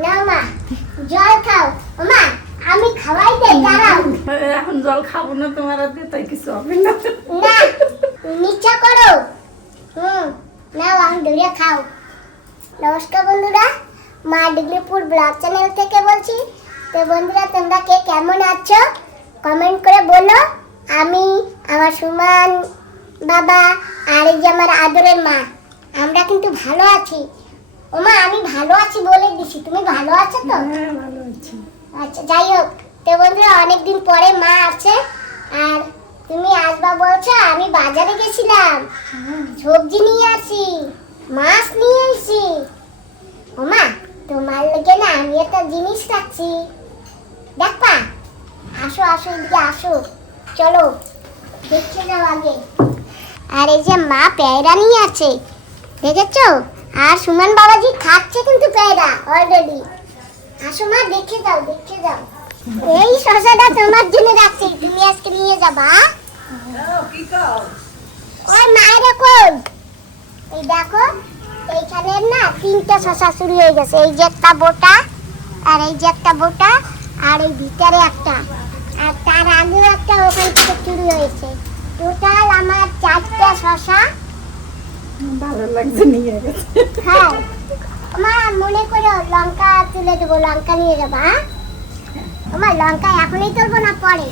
না মা জল খাও। মা আমি খাওয়াই দেই দাঁড়াও। এখন জল খাব না তোমার তাই কিছু হবে না। না নিচা করো। হুম নাও আমি ধরে খাও। নমস্কার বন্ধুরা মা ডিগ্রিপুর ব্লগ চ্যানেল থেকে বলছি তো বন্ধুরা তোমরা কে কেমন আছো? কমেন্ট করে বলো। আমি আমার সুমান বাবা আর এই যে আমার আদরের মা আমরা কিন্তু ভালো আছি। ও মা আমি ভালো আছি বলে দিছি। তুমি ভালো আছো তো? হ্যাঁ ভালো আছি। আচ্ছা যাই হোক। তো বন্ধুরা অনেকদিন পরে মা আছে। আর তুমি আসবা বলছো আমি বাজারে গেছিলাম। সবজি নিয়ে আসি মাছ নিয়ে আসি। ওমা তোমার লেগে না আমি একটা জিনিস রাখছি। দেখবা আসো আসো এদিকে আসো। চলো দেখে যাও আগে। আর এই যে মা পেয়রা নিয়ে আছে দেখেছ? আর সুমন বাবাজি খাচ্ছে কিন্তু পেয়রা অলরেডি আসো মা, দেখে যাও দেখে যাও। এই শসাটা তোমার জন্য রাখছি, তুমি আজকে নিয়ে যাবা ওই মায়ের কোন এই দেখো, এইখানে না তিনটা শসা চুরি হয়ে গেছে। এই যে একটা বোটা, আর এই যে একটা বোটা, আর এই ভিতরে একটা। আর তার আগেও একটা ওখান থেকে চুরি হয়েছে। টোটাল আমার চারটা শসা ভালো লাগছে নিয়ে গেছে। হ্যাঁ। মা মনে করো লঙ্কা তুলে দেবো লঙ্কা নিয়ে যাবা হ্যাঁ? আমার লঙ্কা এখনই তুলবো না পরে?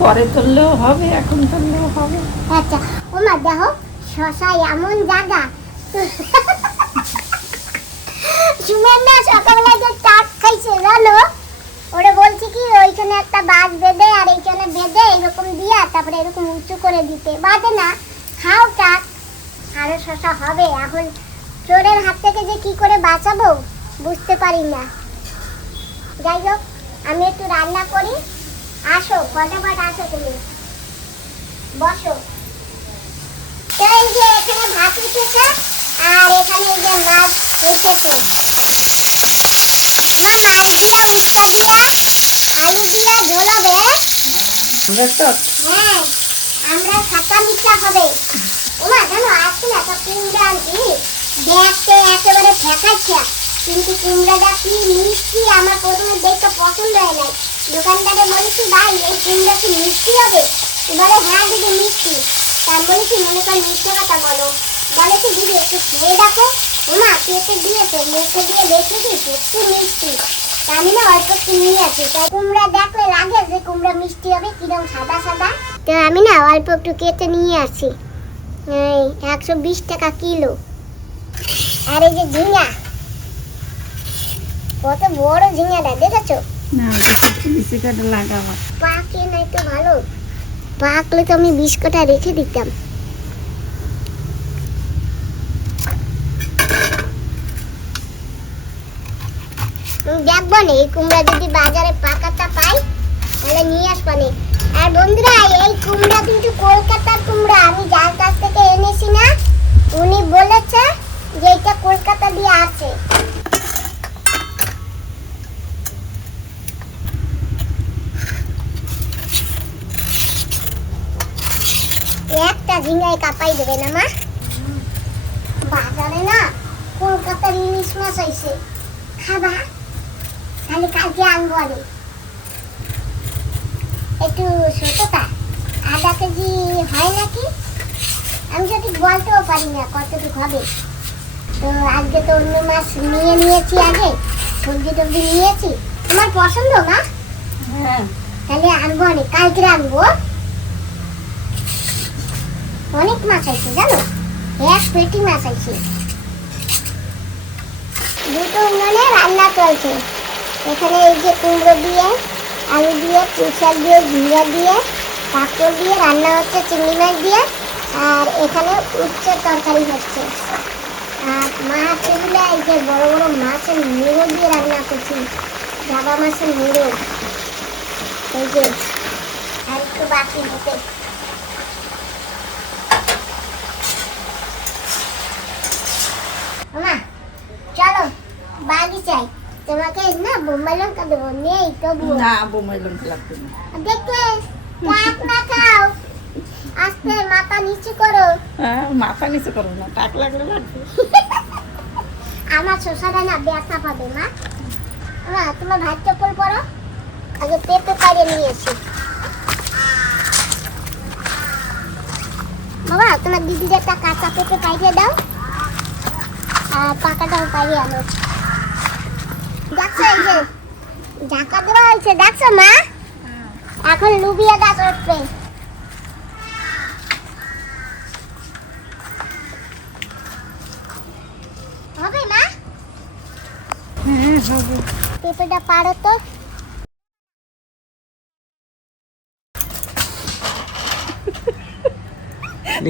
পরে তুললেও হবে এখন তুললেও হবে। আচ্ছা ও মা দেখো শশা এমন জায়গা সুমেন না সকালবেলা যে চাট খাইছে জানো? ওরে বলছি কি ওইখানে একটা বাঁশ বেঁধে আর এইখানে বেঁধে এরকম দিয়া তারপরে এরকম উঁচু করে দিতে। বাদে না খাও টাক আরও শশা হবে। এখন চোরের হাত থেকে যে কি করে বাঁচাবো বুঝতে পারি না। যাই হোক আমি একটু রান্না করি। আসো ফটাফট আসো তুমি। বসো। তো এই যে এখানে ভাত উঠেছে আর এখানে এই যে মাছ উঠেছে। মা মাছ দিয়া উস্তা দিয়া আলু দিয়া ঝোল হবে আমরা তো হ্যাঁ আমরা খাতা মিঠা হবে। ওমা, জানো, আজকে না একটা কুমড়া আনছি। দেখতে একেবারে ফেকাচ্ছে কিন্তু কুমড়াটা কি মিষ্টি, আমার প্রথমে দেখতে পছন্দ হয় নাই। দোকানদারে বলেছি ভাই, এই কুমড়া কি মিষ্টি হবে? বলে হ্যাঁ দিদি, মিষ্টি। তা বলেছি মনে কর মিষ্টি কথা বলো। বলে কি, দিদি, একটু খেয়ে দেখো। ওমা পেটে দিয়েছে মুখে দিয়ে দেখেছি সত্যি মিষ্টি। আমি না অল্প একটু নিয়ে আছি তাই কুমড়া দেখলে লাগে যে কুমড়া মিষ্টি হবে, কিরম সাদা সাদা? তো আমি না অল্প একটু কেটে নিয়ে আসি। একশো বিশ টাকা কিলো। আর এই যে ঝিঙা কত বড় ঝিঙাটা দেখেছ? না বেশি বেশি লাগাবো। পাকে নাই তো ভালো। পাকলে তো আমি বিশ কটা রেখে দিতাম। দেখব না এই কুমড়া যদি বাজারে পাকাটা পাই তাহলে নিয়ে আসব আর বন্ধুরা, এই কুমড়া কিন্তু কলকাতার কুমড়া, আমি যার কাছ থেকে এনেছি না, উনি বলেছে যে এটা কলকাতা দিয়ে আছে। একটা ঝিঙ্গায় কাপাই দেবে না, মা? বাজারে না কলকাতার ইলিশ মাছ হয়েছে খাবা? তাহলে কালকে আনব একটু ছোটটা আধা কেজি হয় নাকি? আমি সঠিক বলতেও পারি না কতটুকু হবে। তো আজকে তো অন্য মাছ নিয়ে নিয়েছি আগে সবজি টবজি নিয়েছি। তোমার পছন্দ না? হ্যাঁ। তাহলে আনব অনেক কালকে আনব অনেক মাছ আছে জানো? এক পেটি মাছ আছে। দুটো উনুনে রান্না চলছে। এখানে এই যে কুমড়ো দিয়ে আলু দিয়ে পুঁইশাক দিয়ে ঝিঙ্গা দিয়ে কাঁকড় দিয়ে, রান্না হচ্ছে চিংড়ি মাছ দিয়ে, আর এখানে উচ্চ তরকারি হচ্ছে। আর মাছ এগুলো এই যে বড় বড় মাছের মুড়ো দিয়ে রান্না করছি জাবা মাছের মুড়ো। এই যে, আর একটু বাকি হতে মা চলো, বাগিচায়। তোমাকে না বোম্বাই লঙ্কা দেবো নেই তবু না বোমাই লঙ্কা লাগবে না দেখবে টাক না খাও আস্তে মাথা নিচু করো হ্যাঁ মাথা নিচে করব না টাক লাগলে লাগবে আমার শসাটা না ব্যথা পাবে মা মা তোমার ভাত চপ্পল পরো আগে পেঁপে পাইরে নিয়ে এসি বাবা তোমার দিদির একটা কাঁচা পেঁপে পাইরে দাও আর পাকাটাও পাইরে আনো ঢাকা দেওয়া হয়েছে দেখছ মা? এখন লুবিয়া গাছ উঠবে হবে মা? হ্যাঁ হবে পেঁপেটা পারো তো।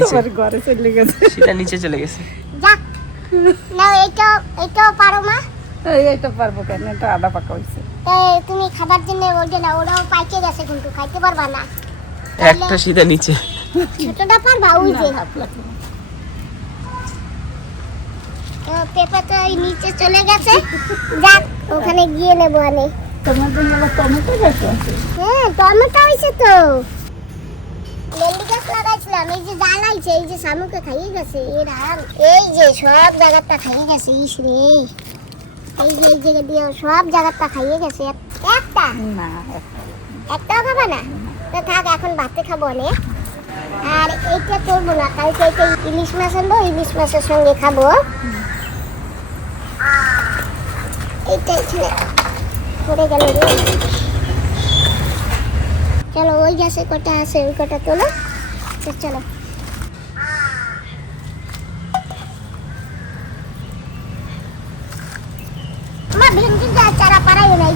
তোমার ঘরে চলে গেছে। সেটা নিচে চলে গেছে। যাক। না এইটাও এইটাও পারো মা। এটা পারব কেন? এটা আদা পাকা হয়েছে তুমি খাবার জন্য ওঠে না ওরাও পাইকে গেছে কিন্তু খাইতে পারবা না। একটা সিধা নিচে। ছোটটা পারবা ওই যে। না, হাফ লাগবে না। তো এই নিচে চলে গেছে। যাক ওখানে গিয়ে নেব আমি। তোমার জন্য টমেটো গাছ হ্যাঁ টমেটো হয়েছে তো। লেন্ডি গাছ লাগাইছিলাম এই যে জ্বালাইছে এই যে শামুকে খাইয়ে গেছে এর এই যে সব জায়গাটা খাইয়ে গেছে ইস রে। এই যে এই জায়গা দিয়ে সব জায়গাটা খাইয়ে গেছে। একটা? না একটা। একটাও খাবা না? তো থাক এখন ভাতে খাব অনেক। আর এইটা করব না কালকে এইটা ইলিশ মাছ আনব ইলিশ মাছের সঙ্গে খাব। এইটা এখানে পড়ে গেল চলো ওই গ্যাসে কটা আছে ওই কটা তোলো। চলো আমার ভেন্ডির যা চারা পাড়াই না এই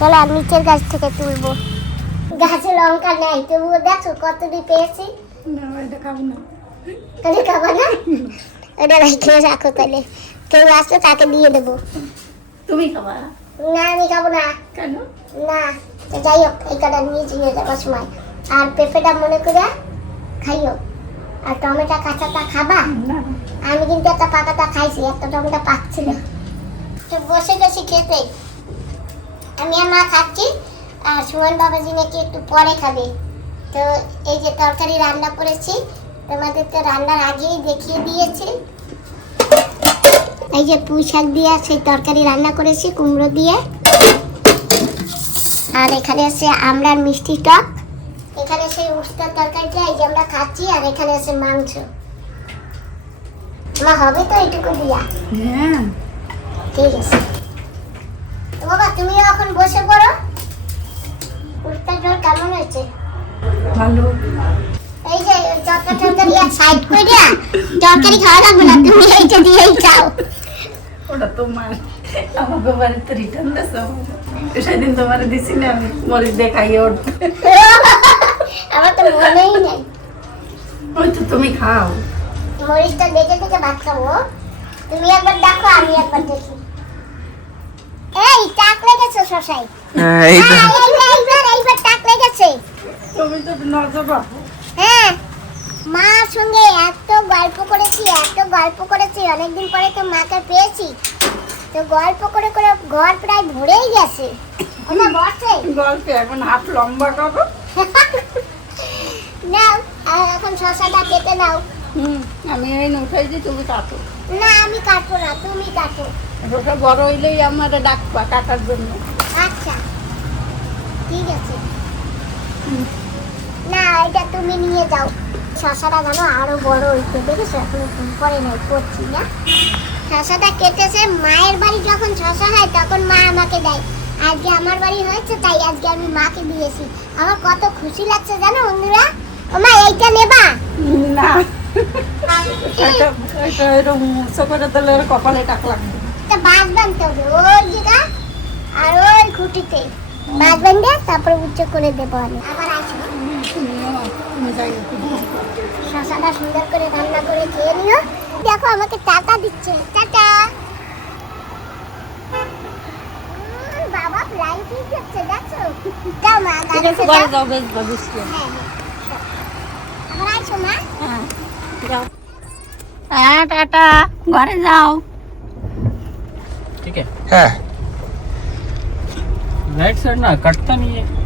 চলো আর নিচের গাছ থেকে তুলবো। গাছে লঙ্কা নাই তবুও দেখো কতটি পেয়েছি। না এটা খাব না। তাহলে খাবা না? ওটা রেখে রাখো তাহলে। কেউ আসলে তাকে দিয়ে দেবো। তুমি খাবা? না আমি খাব না। কেন? না তো যাই হোক এই কাটা নিয়ে চলে যাবার সময়। আর পেঁপেটা মনে করে খাইও। আর টমেটো কাঁচাটা খাবা? না। আমি কিন্তু একটা পাকাটা খাইছি একটা টমেটো পাচ্ছিল তো বসে গেছি খেতে। আমি আর মা খাচ্ছি আর সুমন বাবাজি নাকি একটু পরে খাবে। তো এই যে তরকারি রান্না করেছি তোমাদের তো রান্নার আগেই দেখিয়ে দিয়েছি। এই যে পুঁই শাক দিয়ে সেই তরকারি রান্না করেছি কুমড়ো দিয়ে। আর এখানে আছে আমড়ার মিষ্টি টক। এখানে সেই উস্তার তরকারিটা এই যে আমরা খাচ্ছি আর এখানে আছে মাংস। মা হবে তো এইটুকু দিয়া? হ্যাঁ। ঠিক আছে। তো তুমিও এখন বসে পড়ো। উস্তার ঝোল কেমন হয়েছে। ভালো। এই যে তরকারি তরকারি এক সাইড করে দিয়া তরকারি খাওয়া লাগবে না তুমি এইটা দিয়েই খাও ওটা তোমার আমাকে বাড়িতে রিটার্ন দেশ সেদিন তোমার দিছি না আমি মরিচ দেখাই ওর। আমার তো মনেই নেই। ওই তো তুমি খাও। মরিচটা দেখে দেখে ভাত খাব। তুমি একবার দেখো আমি একবার দেখি। এই টাক লেগেছে শশাই। হ্যাঁ এই হ্যাঁ, এইবার এইবার এইবার টাক লেগেছে। তুমি তো নজর হ্যাঁ মার সঙ্গে এত গল্প করেছি এত গল্প করেছি অনেকদিন পরে তো মাকে পেয়েছি। তো গল্প করে করে ঘর প্রায় ভরেই গেছে। ওনা বসে গল্পে এখন হাত লম্বা করো। নাও আর এখন শশাটা কেটে নাও। হুম আমি এই উঠাই দিই তুমি কাটো। না আমি কাটবো না তুমি কাটো। ওটা বড় হইলেই আমার ডাকবা কাটার জন্য। আচ্ছা ঠিক আছে। না এটা তুমি নিয়ে যাও। শশাটা জানো আরও বড় হইতে দেখেছ? এখন পরে নাই করছি না। শশাটা কেটেছে মায়ের বাড়ি যখন শশা হয় তখন মা আমাকে দেয়। আজকে আমার বাড়ি হয়েছে তাই আজকে আমি মাকে দিয়েছি। আমার কত খুশি লাগছে জানো বন্ধুরা? ও মা এইটা নেবা? না। কপালে টাক লাগবে। একটা বাঁশ বাঁধতে হবে ওই জায়গা আর ওই খুঁটিতে। বাঁশ বাঁধে তারপরে উচ্চ করে দেবো আমি। আবার আসব। শশাটা সুন্দর করে রান্না করে খেয়ে নিও। দেখো আমাকে দিচ্ছে। টাটা করছে মা বেশ আবার মা। হ্যাঁ যাও। হ্যাঁ টাটা ঘরে যাও। ठीक है? राइट साइड ना कटता नहीं है।